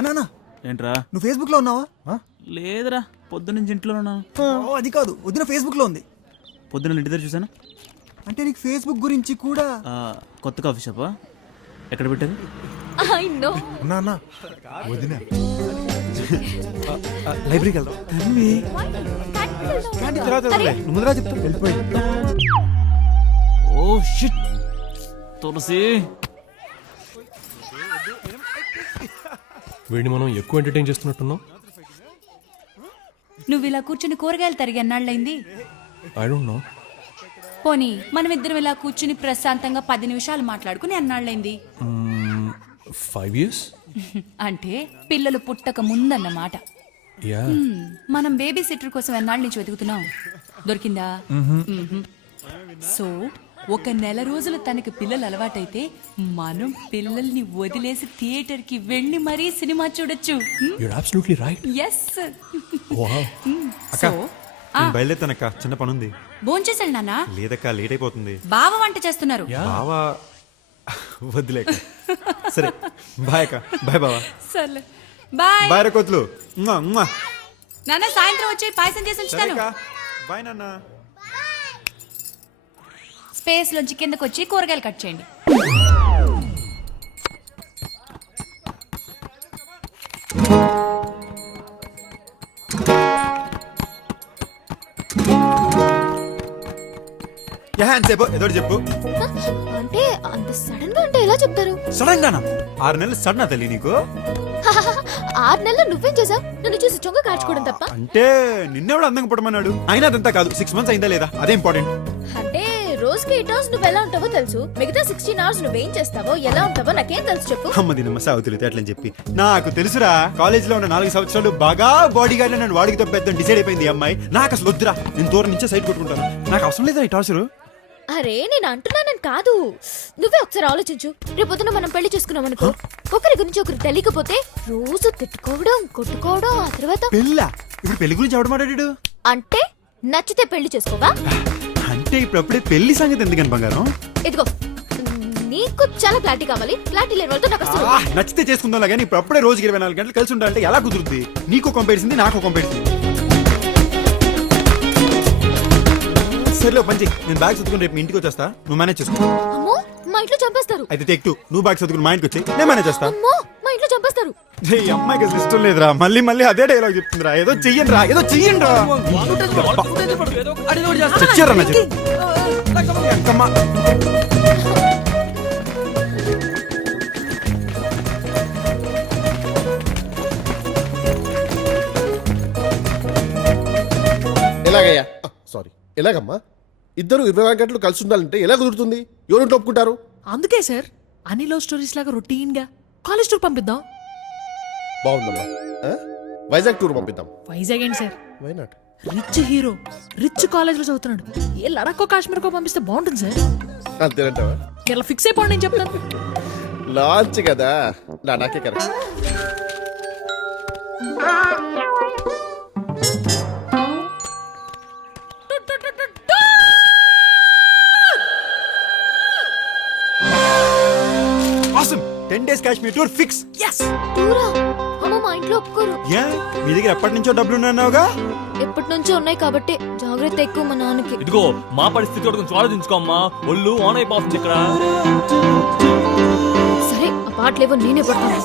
అన్నా ఏంట్రా? నువ్వు ఫేస్బుక్ లో ఉన్నావా? లేదురా, పొద్దున్నుంచి ఇంట్లో ఉన్నాను. అది కాదు, వదిన ఫేస్బుక్ లో ఉంది. పొద్దున్న ఇంటి దగ్గర చూసాను. అంటే నీకు ఫేస్బుక్ గురించి కూడా కొత్త కాఫీ షాపా? ఎక్కడ పెట్టారు? I know. అన్నా వదిన లైబ్రరీకి వెళ్దాం. ముందుగా చెప్తాను వెళ్ళిపోయింది. ఓ షిట్, తులసి. వీడిని మనం ఎక్కువ ఎంటర్టైన్ చేస్తున్నట్టున్నాం. నువ్వు ఇలా కూర్చుని కూరగాయలు తరిగి అన్నాళ్ళైంది. I don't know. పోనీ మనం ఇద్దరం ఇలా కూర్చుని ప్రశాంతంగా 10 నిమిషాలు మాట్లాడుకుని అన్నాళ్ళైంది. 5 years? అంటే పిల్లలు పుట్టక ముందన్నమాట. యా. మనం బేబీ సిట్టర్ కోసం ఎన్నాళ్ళ నుంచి వెతుకుతున్నాం. దొరికిందా? సో 1 నెల రోజులు తనకి పిల్లలు అలవాటైతే మనం పిల్లల్ని వదిలేసి థియేటర్ కి వెళ్ళి మరీ సినిమా చూడొచ్చు. You're absolutely right. Yes. Wow. So బయలుదేరుతానక్క, చిన్న పని ఉంది. భోంచేసాడు నాన్న. లేదక్క, లేట్ అయిపోతుంది. బావ వంట చేస్తున్నారు. బావా వద్దులేక. సరే బాయ్ అక్క. బాయ్ బావా. సర్లే బాయ్. బాయ్ రా కోతులు. నాన్న సాయంత్రం వచ్చి పాయసం చేసి ఉంచుతాను. బాయ్ నాన్న. స్పేస్ లోంచి కిందకు వచ్చి కూరగాయలు కట్ చేయండి. ఏదో చెప్పు. అంటే అంత సడన్ గా అంటే ఎలా చెప్తారు? సడన్ గానా? 6 నెలలు సడన్ తల్లి నీకు? 6 నెలలు నువ్వేం చేసావు? నన్ను చూసి చొంగ కాచుకోవడం తప్ప. అంటే నిన్నెవడు అందంగా పుట్టమన్నాడు? అయినా అదంతా కాదు, 6 months అయిందా లేదా అదే ఇంపార్టెంట్. అంటే రోజుకి 8 hours నువ్వు ఎలా ఉంటావో తెలుసు, మిగతా 16 hours నువ్వేం చేస్తావో ఎలా ఉంటావో నాకేం తెలుసు చెప్పు. అమ్మ దీనమ్మ సాగుతులు అట్లని చెప్పి నాకు తెలుసురా. కాలేజ్ లో ఉన్న 4 సంవత్సరాలు బాగా బాడీ గార్డ్ నన్ను వాడికి తప్పేద్దాం డిసైడ్ అయిపోయింది ఈ అమ్మాయి. నాకు అసలు వద్దురా, నేను దూరం నుంచే సైడ్ కొట్టుకుంటాను. నాకు అవసరం లేదా ఈ టార్చర్. అరే నేను అంటున్నానని కాదు, నువ్వే ఒకసారి ఆలోచించు. రేపొద్దున మనం పెళ్లి చేసుకున్నాం అనుకో, ఒకరి గురించి ఒకరు తెలియకపోతే రోజు తిట్టుకోవడం కొట్టుకోవడం, ఆ తర్వాత పెళ్ళా? ఇప్పుడు పెళ్లి గురించి ఎవడు మాట్లాడాడు? అంటే నచ్చితే పెళ్లి చేసుకోవా? అంటే ఇప్పుడప్పుడే పెళ్లి సంగతి ఎందుకని బంగారం? ఇదిగో నీకు చాలా క్లారిటీ కావాలి, క్లారిటీ లేని వాళ్ళతో నాకు అసలు. నచ్చితే చేసుకుందాం కానీ ఇప్పుడు అప్పుడే రోజుకి 24 గంటలు కలిసి ఉండాలంటే ఎలా కుదురుద్ది? నీకు కంపేరిసింది, నాకు కంపేరిసింది. సరేలో పంచి, నేను బ్యాగ్ చదువుకుని రేపు మీ ఇంటికి వచ్చేస్తా, నువ్వు మేనేజ్ చేసుకో. అమ్మో మా ఇంట్లో చంపేస్తారు. అయితే టేక్ 2, నువ్వు బ్యాగ్ చదువుకుని మా ఇంటికి వచ్చి నేను మేనేజ్ చేస్తా. అమ్మో మా ఇంట్లో చంపేస్తారు. ఈ అమ్మాయికి అసలు ఇష్టం లేదురా, మళ్ళీ మళ్ళీ అదే డైలాగ్ చెప్తుందిరా. ఏదో చెయ్యండి రా, ఏదో చెయ్యండి రా. చచ్చారా నా చెప్పి. ఎలాగయ్యా? సారీ, ఎలాగమ్మా? ఇద్దరు 24 గంటలు కలిసి ఉండాలంటే ఎలా కుదురుతుంది? ఎవరు ఒప్పుకుంటారు? అందుకే సార్ అన్ని లవ్ స్టోరీస్ లాగా రొటీన్ గా కాలేజ్ టూర్ పంపిద్దాం. బాగుందమ్మా. వైజాగ్ టూర్ పంపిద్దాం. వైజాగ్ ఏంటి sir? Why not? Rich hero rich college లో చదువుతున్నాడు. ఏ లడాక్కో కాశ్మీర్కో పంపిస్తే బాగుంటుంది సార్. అంతేనంటావా? ఇలా ఫిక్స్ అయిపోండి, నేను చెప్తాను. లాంచ్ కదా, నాకే correct. Awesome! 10 days Kashmir tour fix. yes టూరా? అమ్మ మా ఇంట్లో ఒప్పుకోరు. యా, మీ దగ్గర ఎప్పటి నుంచో డబ్బులు ఉన్నావుగా? ఎప్పటి నుంచో ఉన్నాయి కాబట్టి జాగ్రత్త ఎక్కువ మా నాన్నకి. ఇదిగో మా పరిస్థితి కూడా కొంచెం ఆలోచించుకో అమ్మా, ఒళ్ళు ఆన్ అయిపోతుంది ఇక్కడ. సరే ఆ పాటలేవో నేనే పడతాను.